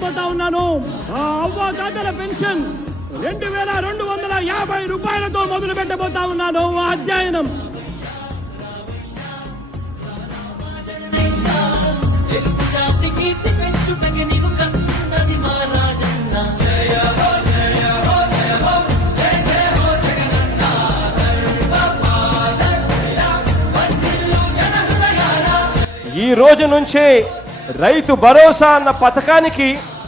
చేపడతా ఉన్నాను అవ్వ తాతల పెన్షన్ రెండు వేల రెండు వందల యాభై రూపాయలతో మొదలు పెట్టబోతా ఉన్నాను అధ్యయనం ఈ రోజు నుంచే రైతు భరోసా అన్న పథకానికి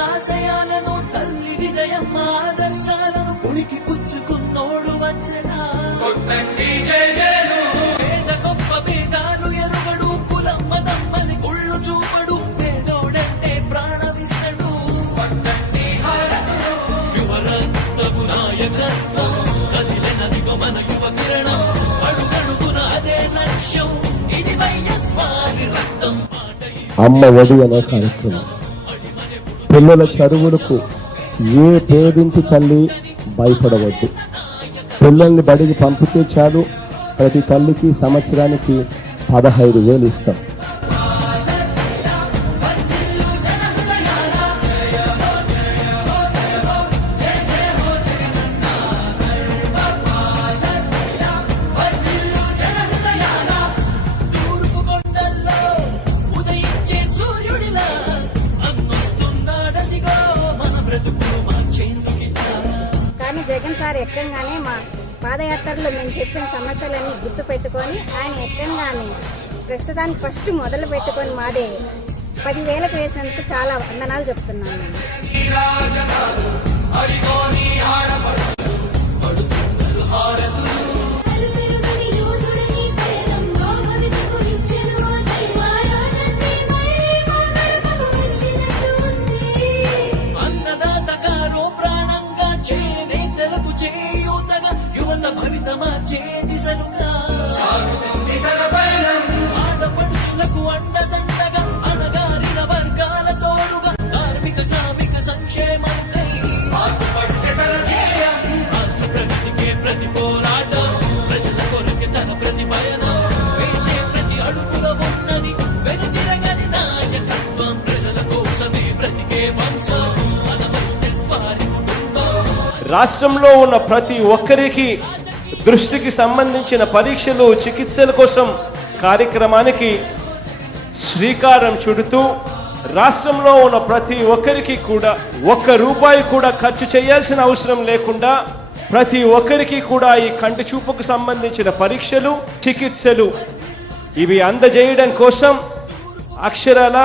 ఆశయాలను తల్లి విదయం ఆదర్శాలను పులికి పుచ్చుకున్నోడు వచ్చనా కొట్టండి జయ జయను కార్యక్రమం పిల్లల చదువులకు ఏ పేదింటి తల్లి భయపడవద్దు పిల్లల్ని బడికి పంపితే చాలు ప్రతి తల్లికి సంవత్సరానికి పదహైదు వేలు ఇస్తాం సార్ ఎక్కంగానే మా పాదయాత్రలో మేము చెప్పిన సమస్యలన్నీ గుర్తుపెట్టుకొని ఆయన ఎక్కంగానే ప్రస్తుతానికి ఫస్ట్ మొదలు పెట్టుకొని మాదే పదివేలకు వేసినందుకు చాలా వందనాలు చెప్తున్నాను రాష్ట్రంలో ఉన్న ప్రతి ఒక్కరికి దృష్టికి సంబంధించిన పరీక్షలు చికిత్సల కోసం కార్యక్రమానికి శ్రీకారం చుడుతూ రాష్ట్రంలో ఉన్న ప్రతి ఒక్కరికి కూడా ఒక్క రూపాయి కూడా ఖర్చు చేయాల్సిన అవసరం లేకుండా ప్రతి ఒక్కరికి కూడా ఈ కంటి చూపుకు సంబంధించిన పరీక్షలు చికిత్సలు ఇవి అందజేయడం కోసం అక్షరాల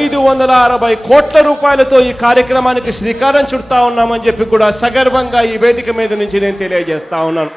ఐదు వందల అరవై కోట్ల రూపాయలతో ఈ కార్యక్రమానికి శ్రీకారం చుడతా ఉన్నామని చెప్పి కూడా సగర్వంగా ఈ వేదిక మీద నుంచి నేను తెలియజేస్తా ఉన్నాను